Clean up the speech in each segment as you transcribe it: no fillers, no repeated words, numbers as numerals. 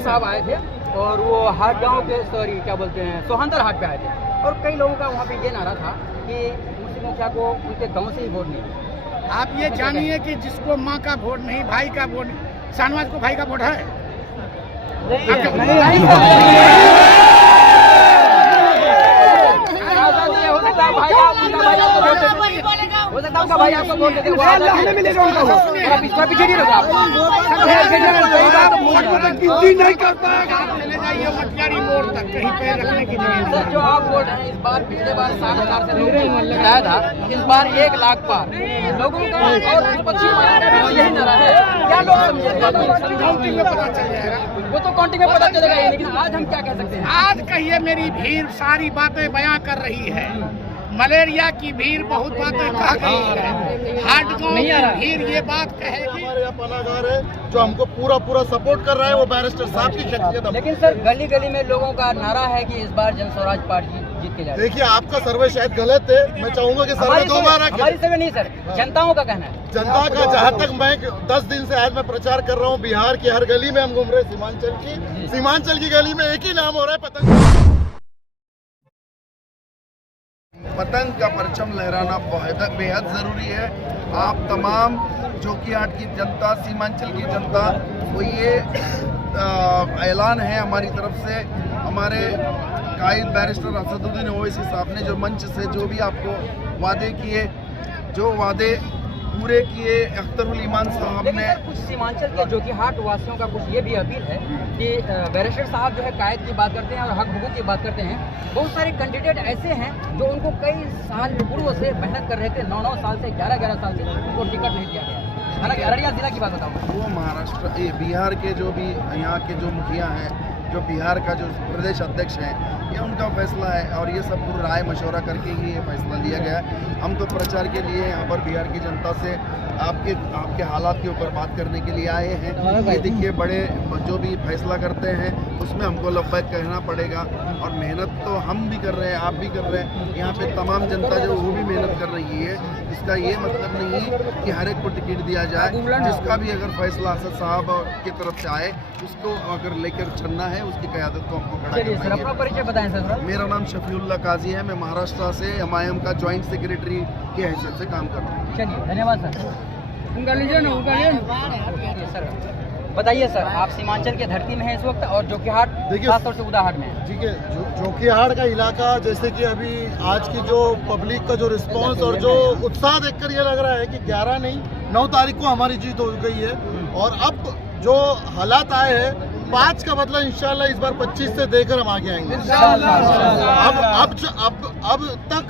साहब आए थे और वो हाट गांव के क्या बोलते हैं सोहंदर हाट पे आए थे और कई लोगों का वहाँ पे ये नारा था कि मुस्लिम मुखिया को उनके गांव से ही वोट नहीं। आप ये जानिए कि जिसको माँ का वोट नहीं, भाई का वोट, शाहनवाज को भाई का वोट है? हो सकता है उनका भाई आपको वोट देते नहीं कर पाएगा। चले जाइए मटियारी मोड़ तक, कहीं पैर रखने की जगह नहीं। जो आप बोल रहे हैं इस बार पिछले बार 7,000 से लोग जिताया था, इस बार 1 लाख पार लोगों का और पश्चिम बंगाल का यही नारा है। क्या लोग समझे? काउंटिंग में पता चल जाएगा। वो तो काउंटिंग में पता चलेगा, लेकिन आज हम क्या कह सकते हैं? आज कहिए मेरी भीड़ सारी बातें बयां कर रही है। मलेरिया की भीड़ बहुत बातें कह गई है। हाट गांव की भीड़ ये बात कहेगी। हमारे यहाँ पनागार है जो हमको पूरा सपोर्ट कर रहा है, वो बैरिस्टर साहब की शख्सियत। लेकिन सर गली गली में लोगों का नारा है कि इस बार जन स्वराज पार्टी जीत के जाएगी। देखिए आपका सर्वे शायद गलत है, मैं चाहूंगा कि सर्वे दोबारा करें। हमारी सर्वे नहीं सर, जनताओं का कहना है। जनता का, जहाँ तक मैं 10 दिन से आज मैं प्रचार कर रहा हूँ, बिहार की हर गली में हम घूम रहे हैं। सीमांचल की गली में एक ही नाम हो रहा है, पतंग। पतंग का परचम लहराना बेहद ज़रूरी है। आप तमाम जोकीहाट की जनता, सीमांचल की जनता को ये ऐलान है हमारी तरफ से, हमारे कायद बैरिस्टर असदुद्दीन ओवैसी साहब ने जो मंच से जो भी आपको वादे किए, जो वादे पूरे किए, अख्तरुल ईमान साहब ने। कुछ सीमांचल के जोकीहाट वासियों का कुछ ये भी अपील है कि बैरिस्टर साहब जो है कायद की बात करते हैं और हक हुकूक की बात करते हैं। बहुत सारे कैंडिडेट ऐसे हैं जो उनको कई साल पूर्व से मेहनत कर रहे थे, 9 साल से 11 साल से उनको टिकट नहीं दिया गया। हालांकि अररिया जिला की बात बताऊँ, वो महाराष्ट्र बिहार के जो भी यहाँ के जो मुखिया हैं, जो बिहार का जो प्रदेश अध्यक्ष हैं, ये उनका फैसला है और ये सब पूरा राय मशवरा करके ही ये फैसला लिया गया है। हम तो प्रचार के लिए यहाँ पर बिहार की जनता से आपके हालात के ऊपर बात करने के लिए आए हैं। ये देखिए, बड़े जो भी फैसला करते हैं उसमें हमको लब्बैक कहना पड़ेगा और मेहनत तो हम भी कर रहे हैं, आप भी कर रहे हैं। यहाँ पे तमाम जनता जो वो भी मेहनत कर रही है। इसका ये मतलब नहीं कि हर एक को टिकट दिया जाए। जिसका भी अगर फैसला असद साहब की तरफ से आए, उसको अगर लेकर चलना है, उसकी क़यादत को हमको खड़ा करना है। अपना परिचय बताएं सर। मेरा नाम शफीउल्लाह काजी है। मैं महाराष्ट्र से एमआईएम का जॉइंट सेक्रेटरी की हैसियत से काम कर रहा हूँ। चलिए, धन्यवाद सर। सर बताइए सर, आप सीमांचल के धरती में हैं इस वक्त और जोकीहाट खासतौर से उदाहाट में है। ठीक है, जोकीहाट का इलाका, जैसे कि अभी आज की जो पब्लिक का जो रिस्पांस और जो उत्साह देखकर ये लग रहा है कि 11 नहीं 9 तारीख को हमारी जीत हो गई है। और अब जो हालात आए हैं, 5 का बदला इंशाल्लाह इस बार 25 से देकर हम आगे आएंगे। अब तक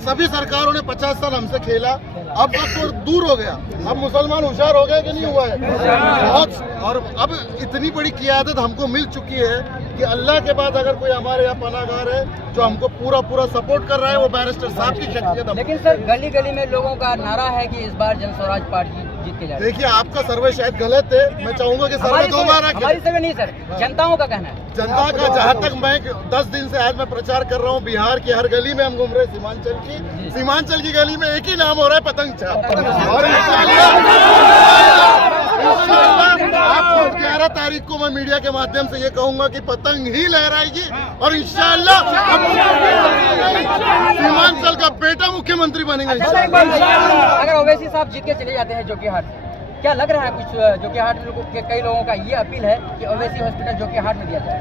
सभी सरकारों ने 50 साल हमसे खेला, अब तो दूर हो गया। अब मुसलमान होशियार हो गए कि नहीं हुआ है बहुत। और अब इतनी बड़ी क़ियादत हमको मिल चुकी है कि अल्लाह के बाद अगर कोई हमारे यहाँ पनागार है जो हमको पूरा सपोर्ट कर रहा है, वो बैरिस्टर साहब की शख्सियत। लेकिन सर गली गली में लोगों का नारा है कि इस बार जन स्वराज पार्टी जीत के जाएगी। देखिए आपका सर्वे शायद गलत है, मैं चाहूंगा कि सर्वे दोबारा करें। हमारी सर्वे नहीं सर, जनताओं का कहना है। जनता का, जहाँ तक मैं 10 दिन से आज मैं प्रचार कर रहा हूँ, बिहार की हर गली में हम घूम रहे हैं। सीमांचल की गली में एक ही नाम हो रहा है, पतंग छाप। और आपको 11 तारीख को मैं मीडिया के माध्यम से ये कहूंगा कि पतंग ही लहराएगी और इंशाल्लाह सीमांचल का बेटा मुख्यमंत्री बनेगा। अगर ओवैसी साहब जीत के चले जाते हैं जोकीहाट, क्या लग रहा है कुछ जोकीहाट के कई लोगों का ये अपील है कि ओवैसी हॉस्पिटल जोकीहाट में दिया जाए?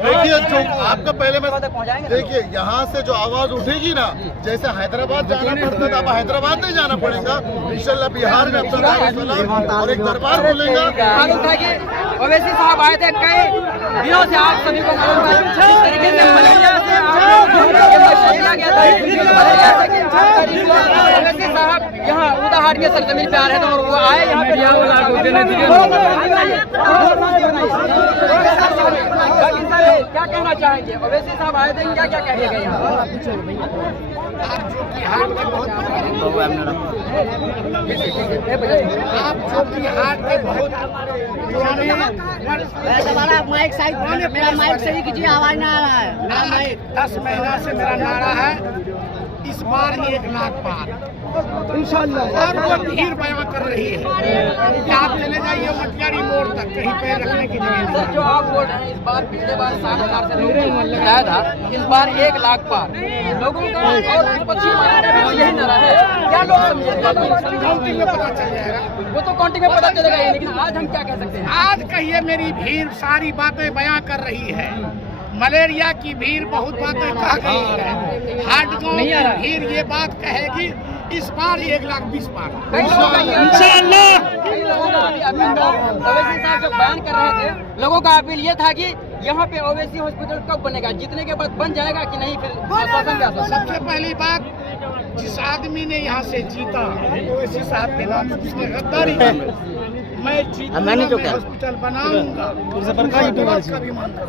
देखिए, जो आपका पहले मैं पहुंचाएंगे, देखिए यहाँ से जो आवाज उठेगी ना, जैसे हैदराबाद जाना पड़ता था, अब हैदराबाद नहीं जाना पड़ेगा। इंशाल्लाह बिहार में अपना और एक दरबार खोलेंगे। ओवैसी साहब आए थे, कई दिनों से आप सभी को मालूम है जिस तरीके से मलेरिया से दिया गया था, ओवैसी साहब यहाँ उदाहाट के सरजमीन पे आ रहे थे और वो आए यहाँ पे। क्या कहना चाहेंगे? ओवैसी साहब आए थे, क्या कहेंगे यहाँ? आप जोकीहाट के बहुत पुराने माइक साइड, मेरा माइक सही कीजिए, आवाज ना आ रहा है। 10 महीना से मेरा नारा है इस बार 1 लाख पार इंशाल्लाह। और वो भीड़ बयां कर रही है कि आप चले जाइए मटियारी मोड़ तक, कहीं पैर रखने की जगह नहीं। सर जो आप बोल रहे हैं इस बार पिछले बार 60,000 से लोग बताया था, इस बार 1 लाख पार लोगों का और पश्चिम बंगाल का भी यही नारा है। क्या लोग समझे काउंटिंग में पता चल जाएगा। वो तो काउंटिंग में पता चलेगा ही, लेकिन आज हम क्या कह सकते हैं? आज कहिए मेरी भीड़ सारी बातें बयां कर रही है। मलेरिया की भीड़ बहुत बातें कह गई है। हार्डगांव की भीड़ ये बात कहेगी इस बार 1,20,000 पार इंशाअल्लाह। कई लोगों का अभी अपील था, ओवैसी साहब जब बयान कर रहे थे, लोगों का अपील ये था कि यहाँ पे ओवैसी हॉस्पिटल कब बनेगा, जीतने के बाद बन जाएगा कि नहीं, फिर आश्वासन क्या था? सबसे पहली बात, जिस आदमी ने यहाँ से जीता ओवैसी साहब के नाम से जिसने गद्दारी की, मैं जीतूंगा, मैं हॉस्पिटल बनाऊंगा।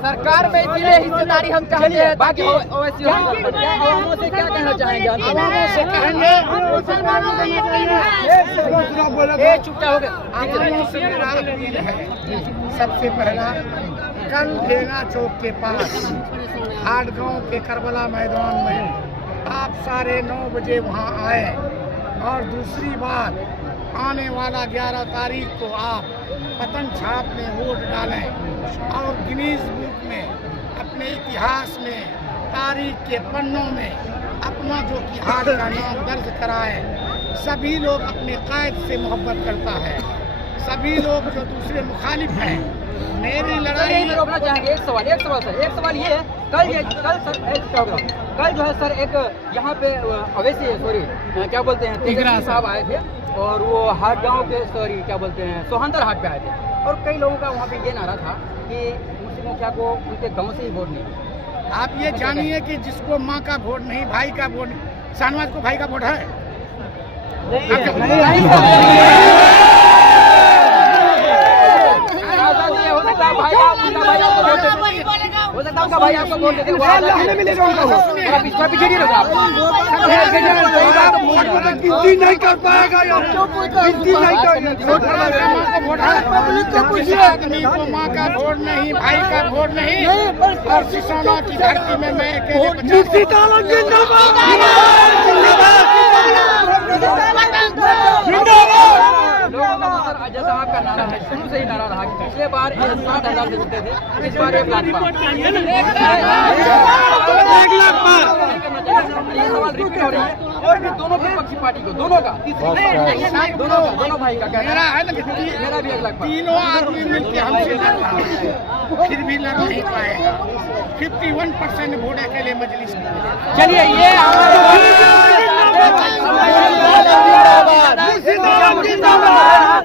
सरकार में इसीलिए हिस्सेदारी हम चाहते हैं। बाकी ओवैसी आवामों से क्या कहना चाहेंगे? आवामों से कहेंगे चुपचाप हो गए। आवामों से मेरा अपील है, सबसे पहला कल ढेंगा चौक के पास हाटगांव के करबला मैदान में आप 9:30 बजे वहां आए। और दूसरी बात, आने वाला 11 तारीख को आप पतंग छाप में वोट डालें और गिनीज बुक में अपने इतिहास में तारीख के पन्नों में अपना जो कि हाट का नाम दर्ज कराएं। सभी लोग अपने कायद से मोहब्बत करता है, सभी लोग जो दूसरे मुखालिफ हैं। मेरी लड़ाई नहीं रोकना चाहेंगे। एक सवाल सर, एक सवाल ये है, कल जो है सर एक यहाँ पे ओवैसी क्या बोलते हैं तेजस्वी साहब आए थे और वो हाटगांव के क्या बोलते हैं सोहंदर हाट पे आए थे और कई लोगों का वहाँ पे ये नारा था कि मुस्लिम मुखिया को उनके गांव से ही वोट नहीं। आप ये जानिए कि जिसको माँ का वोट नहीं, भाई का वोट नहीं, शाहनवाज को भाई का वोट है? हो सकता है उनका भाई आपको वोट देते, पीछे नहीं रखा नहीं कर पाएगा, आदमी को माँ का वोट नहीं, भाई का वोट नहीं। और सिसोना की धरती में मैं अकेले जैसा आपका नारा है, शुरू से ही नारा रहा कि पिछले बार 60,000 से जीते थे, इस बार 1 लाख पार। ये सवाल रिपीट हो रही है और भी दोनों विपक्षी पार्टी को, दोनों का दोनों भाई का मेरा है ना, मेरा भी 1 लाख पार। तीनों आदमी मिलकर हमसे लड़ रहा है, फिर भी लड़ नहीं पाएगा। 51% वोट अकेले मजलिस में। चलिए ये